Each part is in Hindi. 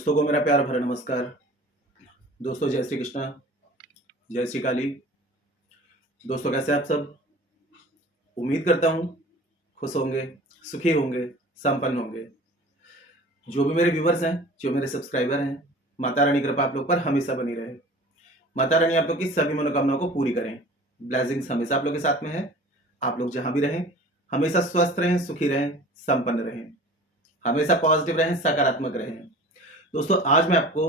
दोस्तों को मेरा प्यार भरा नमस्कार। दोस्तों जय श्री कृष्णा, जय श्री काली। दोस्तों कैसे आप सब? उम्मीद करता हूँ खुश होंगे, सुखी होंगे, संपन्न होंगे। जो भी मेरे व्यूवर्स हैं, जो मेरे सब्सक्राइबर हैं, माता रानी कृपा आप लोग पर हमेशा बनी रहे। माता रानी आप लोग की सभी मनोकामनाओं को पूरी करें। ब्लेसिंग्स हमेशा आप लोग के साथ में है। आप लोग जहां भी रहें हमेशा स्वस्थ रहें, सुखी रहें, संपन्न रहें, हमेशा पॉजिटिव रहें, सकारात्मक रहें। दोस्तों आज मैं आपको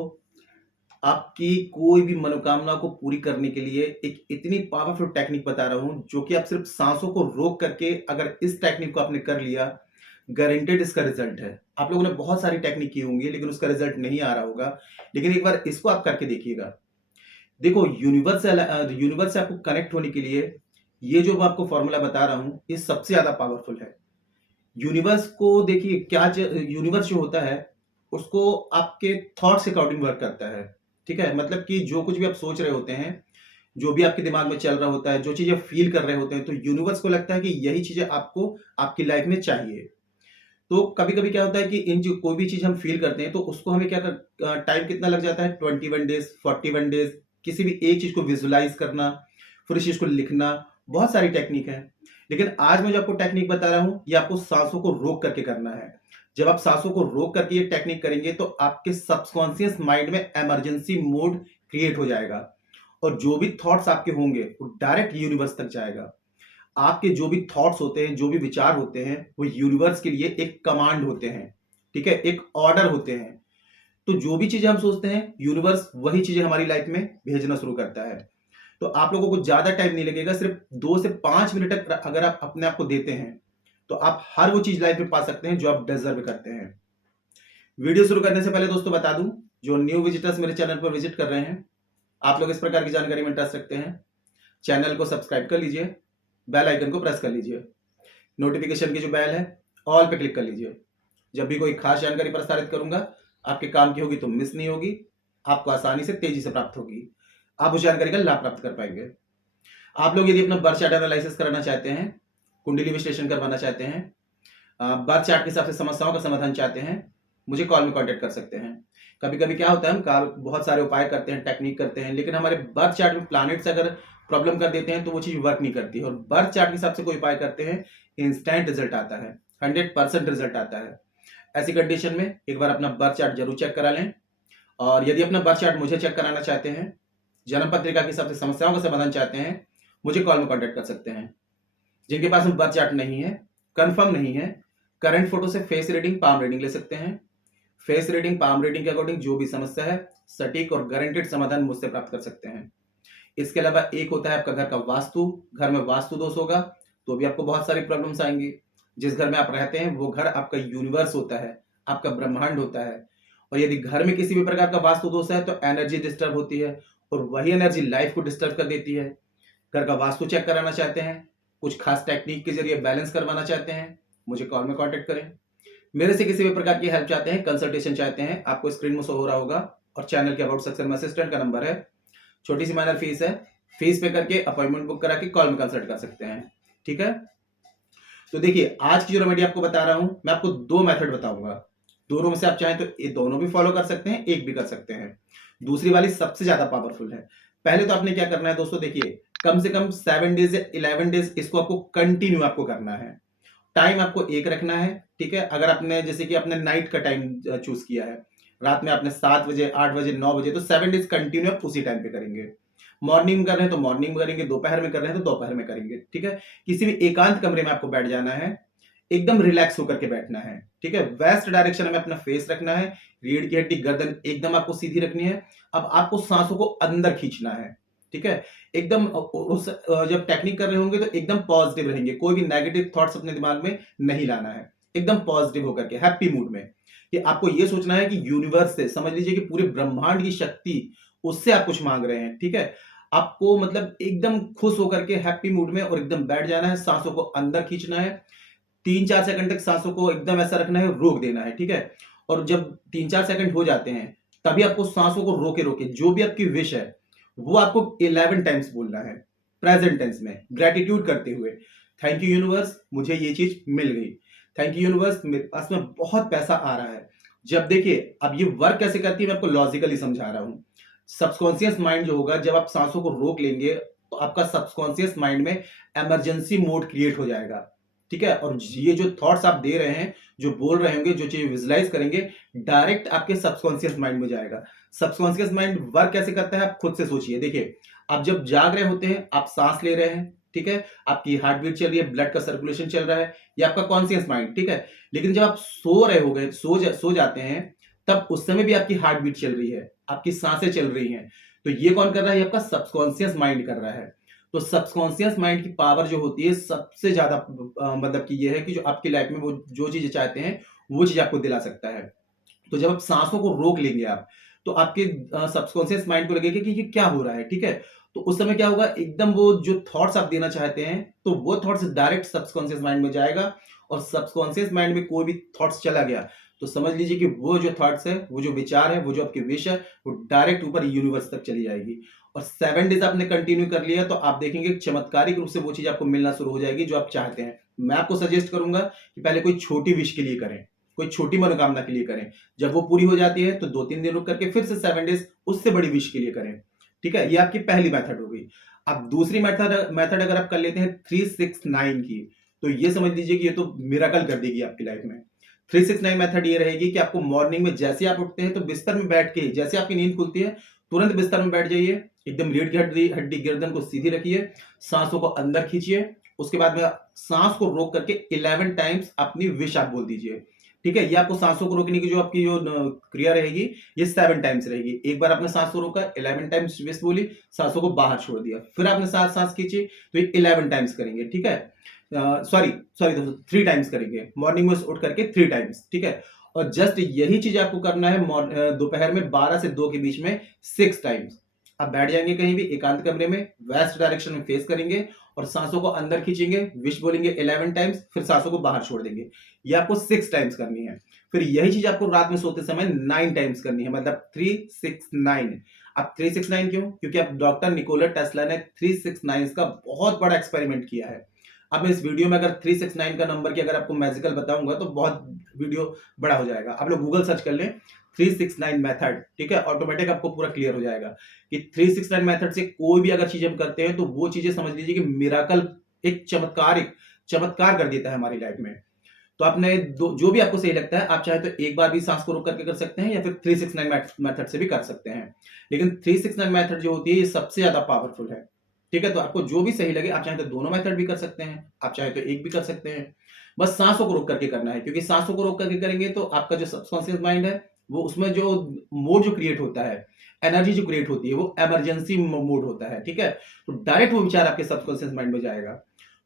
आपकी कोई भी मनोकामना को पूरी करने के लिए एक इतनी पावरफुल टेक्निक बता रहा हूं जो कि आप सिर्फ सांसों को रोक करके अगर इस टेक्निक को आपने कर लिया, गारंटेड इसका रिजल्ट है। आप लोगों ने बहुत सारी टेक्निक की होंगी लेकिन उसका रिजल्ट नहीं आ रहा होगा, लेकिन एक बार इसको आप करके देखिएगा। देखो, यूनिवर्स से आपको कनेक्ट होने के लिए ये जो मैं आपको फॉर्मूला बता रहा हूं ये सबसे ज्यादा पावरफुल है। यूनिवर्स को देखिए, यूनिवर्स जो होता है उसको आपके थॉट्स के अकॉर्डिंग वर्क करता है। ठीक है, मतलब कि जो कुछ भी आप सोच रहे होते हैं, जो भी आपके दिमाग में चल रहा होता है, जो चीजें फील कर रहे होते हैं, तो यूनिवर्स को लगता है कि यही चीजें आपको आपकी लाइफ में चाहिए। तो कभी कभी क्या होता है कि इन जो कोई भी चीज हम फील करते हैं तो उसको हमें क्या कर टाइम कितना लग जाता है, 21 डेज, 41 डेज, किसी भी एक चीज को विजुलाइज करना, फिर इस चीज को लिखना, बहुत सारी टेक्निक है। लेकिन आज मैं जो आपको टेक्निक बता रहा हूं ये आपको सांसों को रोक करके करना है। जब आप सांसों को रोक करके ये टेक्निक करेंगे तो आपके सबकॉन्शियस माइंड में इमरजेंसी मोड क्रिएट हो जाएगा और जो भी थॉट्स आपके होंगे वो डायरेक्ट यूनिवर्स तक जाएगा। आपके जो भी थॉट्स होते हैं, जो भी विचार होते हैं, वो यूनिवर्स के लिए एक कमांड होते हैं। ठीक है, एक ऑर्डर होते हैं। तो जो भी चीजें हम सोचते हैं यूनिवर्स वही चीजें हमारी लाइफ में भेजना शुरू करता है। तो आप लोगों को ज्यादा टाइम नहीं लगेगा, सिर्फ 2 से 5 मिनट तक अगर आप अपने आप को देते हैं तो आप हर वो चीज लाइफ में पा सकते हैं जो आप डिजर्व करते हैं। वीडियो शुरू करने से पहले दोस्तों बता दूं, जो न्यू विजिटर्स मेरे चैनल पर विजिट कर रहे हैं, आप लोग इस प्रकार की जानकारी में इंटरेस्ट रखते हैं, चैनल को सब्सक्राइब कर लीजिए, बेल आइकन को प्रेस कर लीजिए, नोटिफिकेशन की जो बेल है ऑल पे क्लिक कर लीजिए। जब भी कोई खास जानकारी प्रसारित करूंगा आपके काम की होगी तो मिस नहीं होगी, आपको आसानी से तेजी से प्राप्त होगी, आप उस जानकारी का लाभ प्राप्त कर पाएंगे। आप लोग यदि अपना बर्थ चार्ट एनालिसिस कराना चाहते हैं, कुंडली विश्लेषण करवाना चाहते हैं, बर्थ चार्ट के हिसाब से समस्याओं का समाधान चाहते हैं, मुझे कॉल में कांटेक्ट कर सकते हैं। कभी कभी क्या होता है, हम बहुत सारे उपाय करते हैं, टेक्निक करते हैं, लेकिन हमारे बर्थ चार्ट में प्लैनेट्स अगर प्रॉब्लम कर देते हैं तो वो चीज वर्क नहीं करती। और बर्थ चार्ट के हिसाब से कोई उपाय करते हैं, इंस्टेंट रिजल्ट आता है, 100% रिजल्ट आता है। ऐसी कंडीशन में एक बार अपना बर्थ चार्ट जरूर चेक करा लें। और यदि अपना बर्थ चार्ट मुझे चेक कराना चाहते हैं, जन्म पत्रिका के हिसाब से समस्याओं का समाधान चाहते हैं, मुझे कॉल में कांटेक्ट कर सकते हैं। जिनके पास में बर्थ चार्ट नहीं है, कंफर्म नहीं है, करंट फोटो से फेस रीडिंग, पाम रीडिंग ले सकते हैं। फेस रीडिंग, पाम रीडिंग के अकॉर्डिंग जो भी समस्या है सटीक और गारंटेड समाधान मुझसे प्राप्त कर सकते हैं। इसके अलावा एक होता है आपका घर का वास्तु। घर में वास्तु दोष होगा तो भी आपको बहुत सारी प्रॉब्लम्स आएंगी। जिस घर में आप रहते हैं वो घर आपका यूनिवर्स होता है, आपका ब्रह्मांड होता है। और यदि घर में किसी भी प्रकार का वास्तु दोष है तो एनर्जी डिस्टर्ब होती है और वही एनर्जी लाइफ को डिस्टर्ब कर देती है। घर का वास्तु चेक कराना चाहते हैं, कुछ खास टेक्निक के जरिए बैलेंस करवाना चाहते हैं, मुझे कॉल में कांटेक्ट करें। मेरे से किसी भी प्रकार की हेल्प चाहते हैं, कंसल्टेशन चाहते हैं, आपको स्क्रीन में शो हो रहा होगा और चैनल के अबाउट सेक्शन में असिस्टेंट का नंबर है। छोटी सी माइनर फीस है, फीस पे करके अपॉइंटमेंट बुक करा के कॉल में कंसल्ट कर सकते हैं। ठीक है, तो देखिए आज की जो रेमेडी आपको बता रहा हूं, मैं आपको 2 मेथड बताऊंगा। दोनों में से आप चाहें तो ये दोनों भी फॉलो कर सकते हैं, एक भी कर सकते हैं। दूसरी वाली सबसे ज्यादा पावरफुल है। पहले तो आपने क्या करना है दोस्तों, देखिए कम से कम 7 डेज या 11 डेज इसको आपको कंटिन्यू आपको करना है। टाइम आपको एक रखना है। ठीक है, अगर आपने जैसे कि आपने नाइट का टाइम चूज किया है, रात में आपने 7 बजे, 8 बजे, 9 बजे, तो 7 डेज कंटिन्यू आप उसी टाइम पे करेंगे। मॉर्निंग में कर रहे हैं तो मॉर्निंग में करेंगे, दोपहर में कर रहे हैं तो दोपहर में करेंगे। ठीक है, किसी भी एकांत कमरे में आपको बैठ जाना है, एकदम रिलैक्स होकर के बैठना है। ठीक है, वेस्ट डायरेक्शन में अपना फेस रखना है, रीढ़ की हड्डी, गर्दन एकदम आपको सीधी रखनी है। अब आपको सांसों को अंदर खींचना है। ठीक है, एकदम जब टेक्निक कर रहे होंगे तो एकदम पॉजिटिव रहेंगे, कोई भी नेगेटिव थॉट्स अपने दिमाग में नहीं लाना है, एकदम पॉजिटिव होकर के हैप्पी मूड में। कि आपको ये सोचना है कि यूनिवर्स से, समझ लीजिए कि पूरे ब्रह्मांड की शक्ति, उससे आप कुछ मांग रहे हैं। ठीक है, आपको मतलब एकदम खुश होकर के हैप्पी मूड में और एकदम बैठ जाना है, सांसों को अंदर खींचना है, 3-4 सेकंड तक सांसों को एकदम ऐसा रखना है, रोक देना है। ठीक है, और जब 3-4 सेकंड हो जाते हैं तभी आपको सांसों को रोके रोके जो भी आपकी विश है वो आपको 11 टाइम्स बोलना है, प्रेजेंट टेंस में, ग्रेटिट्यूड करते हुए। थैंक यू यूनिवर्स, मुझे ये चीज मिल गई। थैंक यू यूनिवर्स, मेरे पास में बहुत पैसा आ रहा है। जब देखिए अब ये वर्क कैसे करती है मैं आपको लॉजिकली समझा रहा हूं। सबकॉन्शियस माइंड जो होगा, जब आप सांसों को रोक लेंगे तो आपका सबकॉन्शियस माइंड में इमरजेंसी मोड क्रिएट हो जाएगा, ठीक है। और ये जो थॉट्स आप दे रहे हैं, जो बोल रहे होंगे, जो चीज विजुलाइज करेंगे, डायरेक्ट आपके सबकॉन्शियस माइंड में जाएगा। सबकॉन्शियस माइंड वर्क कैसे करता है आप खुद से सोचिए। देखिए, आप जब जाग रहे होते हैं, आप सांस ले रहे हैं, ठीक है, आपकी हार्ट बीट चल रही है, ब्लड का सर्कुलेशन चल रहा है, ये आपका कॉन्शियस माइंड, ठीक है। लेकिन जब आप सो रहे हो गए, सो जाते हैं, तब उस समय भी आपकी हार्ट बीट चल रही है, आपकी सांसें चल रही हैं। तो ये कौन कर रहा है? ये आपका सबकॉन्शियस माइंड कर रहा है। तो सबकॉन्शियस माइंड की पावर जो होती है सबसे ज्यादा मतलब कि ये है कि जो आपकी लाइफ में वो जो चीजें चाहते हैं वो चीज आपको दिला सकता है। तो जब आप सांसों को रोक लेंगे आप, तो आपके सबकॉन्शियस माइंड को लगेगा कि ये क्या हो रहा है, ठीक है। तो उस समय क्या होगा, एकदम वो जो थॉट्स आप देना चाहते हैं, तो वो थॉट्स डायरेक्ट सबकॉन्शियस माइंड में जाएगा। और सबकॉन्शियस माइंड में कोई भी थॉट्स चला गया तो समझ लीजिए कि वो जो थॉट्स है, वो जो विचार है, वो जो आपके विश है, वो डायरेक्ट ऊपर यूनिवर्स तक चली जाएगी। और 7 डेज आपने कंटिन्यू कर लिया तो आप देखेंगे चमत्कारिक रूप से वो चीज आपको मिलना शुरू हो जाएगी जो आप चाहते हैं। मैं आपको सजेस्ट करूंगा कि पहले कोई छोटी विश के लिए करें, कोई छोटी मनोकामना के लिए करें। जब वो पूरी हो जाती है तो 2-3 दिन रुक करके फिर से 7 डेज उससे बड़ी विश के लिए करें, ठीक है। ये आपकी पहली मेथड हो गई। अब दूसरी मेथड अगर आप कर लेते हैं 369 की, तो ये समझ लीजिए कि ये तो मिरेकल कर देगी आपकी लाइफ में। 369 मेथड ये रहेगी कि आपको मॉर्निंग में जैसे आप उठते हैं तो बिस्तर में बैठ के, जैसे आपकी नींद खुलती है तुरंत बिस्तर में बैठ जाइए, एकदम रीढ़ की हड्डी हड्डी गर्दन को सीधी रखिए, सांसों को अंदर खींचिए, उसके बाद में सांस को रोक करके 11 टाइम्स अपनी विश आप बोल दीजिए, ठीक है। ये आपको सांसों को रोकने की जो आपकी जो क्रिया रहेगी, ये 7 टाइम्स रहेगी। एक बार आपने सांस को रोका, 11 टाइम्स विश बोली, सांसों को बाहर छोड़ दिया, फिर आपने सांस खींची, तो ये 11 टाइम्स करेंगे, ठीक है। सॉरी सॉरी दोस्तों, 3 टाइम्स करेंगे मॉर्निंग में उठ करके, 3 टाइम्स, ठीक है। और जस्ट यही चीज आपको करना है दोपहर में 12 से 2 के बीच में 6 टाइम्स। आप बैठ जाएंगे कहीं भी एकांत कमरे में, वेस्ट डायरेक्शन में फेस करेंगे और सांसों को अंदर खींचेंगे, विश बोलेंगे 11 टाइम्स, फिर सांसों को बाहर छोड़ देंगे। ये आपको 6 टाइम्स करनी है। फिर यही चीज आपको रात में सोते समय 9 टाइम्स करनी है, मतलब 369। अब 369 क्यों? क्योंकि अब डॉक्टर निकोला टेस्ला ने 369 का बहुत बड़ा एक्सपेरिमेंट किया है। अब मैं इस वीडियो में अगर 369 का नंबर की अगर आपको मैजिकल बताऊंगा तो बहुत वीडियो बड़ा हो जाएगा। आप लोग गूगल सर्च कर लें 369 मेथड, ठीक है, ऑटोमेटिक आपको पूरा क्लियर हो जाएगा कि 369 मेथड से कोई भी अगर चीज हम करते हैं तो वो चीजें समझ लीजिए कि मिराकल, एक चमत्कार कर देता है हमारी लाइफ में। तो आपने जो भी आपको सही लगता है, आप चाहे तो एक बार भी सांस को रोक करके कर सकते हैं या फिर 369 मेथड से भी कर सकते हैं। लेकिन 369 मेथड जो होती है ये सबसे ज्यादा पावरफुल है, ठीक है। तो आपको जो भी सही लगे, आप चाहे तो दोनों मेथड भी कर सकते हैं, आप चाहे तो एक भी कर सकते हैं। बस सांसों को रोक करके करना है, क्योंकि सांसों को रोक करके करेंगे तो आपका जो सबकॉन्शियस माइंड है, वो उसमें जो मोड जो क्रिएट होता है, एनर्जी जो क्रिएट होती है, वो इमरजेंसी मोड होता है, ठीक है। तो डायरेक्ट वो विचार आपके सबकॉन्शियस माइंड में जाएगा।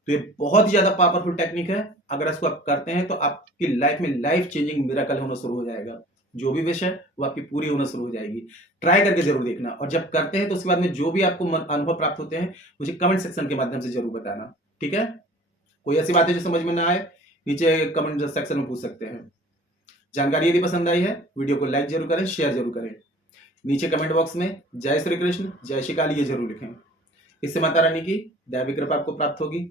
तो ये बहुत ही ज्यादा पावरफुल टेक्निक है। अगर इसको आप करते हैं तो आपकी लाइफ में लाइफ चेंजिंग मिरेकल होना शुरू हो जाएगा। जो भी विश है वो आपकी पूरी होना शुरू हो जाएगी। ट्राई करके जरूर देखना, और जब करते हैं तो उसके बाद में जो भी आपको अनुभव प्राप्त होते हैं मुझे कमेंट सेक्शन के माध्यम से जरूर बताना, ठीक है। कोई ऐसी बात है जो समझ में ना आए, नीचे कमेंट सेक्शन में पूछ सकते हैं। जानकारी यदि पसंद आई है, वीडियो को लाइक जरूर करें, शेयर जरूर करें। नीचे कमेंट बॉक्स में जय श्री कृष्ण, जय श्री काली ये जरूर लिखें। इससे माता रानी की दैवी कृपा आपको प्राप्त होगी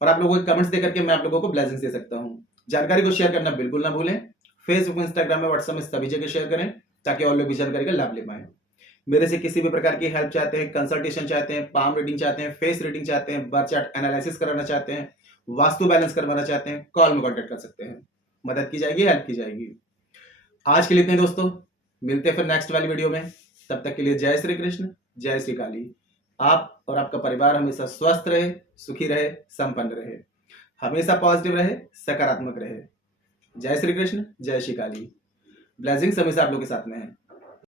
और आप लोगों के कमेंट्स दे करके मैं आप लोगों को ब्लेसिंग्स दे सकता हूँ। जानकारी को शेयर करना बिल्कुल ना भूलें। फेसबुक, इंस्टाग्राम में, व्हाट्सएप में सभी जगह शेयर करें ताकि और लोग भी जानकारी का लाभ ले पाए। मेरे से किसी भी प्रकार की हेल्प चाहते हैं, कंसल्टेशन चाहते हैं, पाम रीडिंग चाहते हैं, फेस रीडिंग चाहते हैं, बर्थ चार्ट एनालिसिस कराना चाहते हैं, वास्तु बैलेंस करवाना चाहते हैं, कॉल में कॉन्टेक्ट कर सकते हैं। मदद की जाएगी, हेल्प की जाएगी। आज के लिए इतने ही दोस्तों, मिलते हैं फिर नेक्स्ट वाली वीडियो में। तब तक के लिए जय श्री कृष्ण, जय श्री काली। आप और आपका परिवार हमेशा स्वस्थ रहे, सुखी रहे, संपन्न रहे, हमेशा पॉजिटिव रहे, सकारात्मक रहे। जय श्री कृष्ण, जय श्री काली। ब्लेसिंग्स हमेशा आप लोग के साथ में है।